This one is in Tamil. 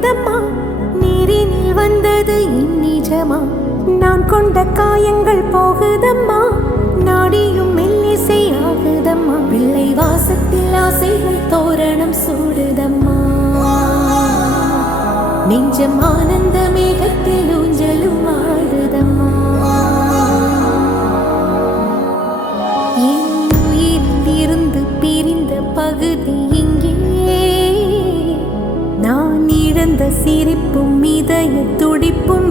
பொங்குதம்மா, நீரினில் வந்தது இந்நிஜமா. நான் கொண்ட காயங்கள் போகுதம்மா, நாடியும் மெல்லிசை ஆகுதம்மா. பிள்ளை வாசத்தில் ஆசைகள் தோரணம் சூடுதம்மா, நெஞ்சம் ஆனந்த மேகத்தில் ஊஞ்சலும் ஆடுதம்மா. என் உயிரிலிருந்து பிரிந்த பகுதி இங்கே, நான் இழந்த சிரிப்பும் இதய துடிப்பும்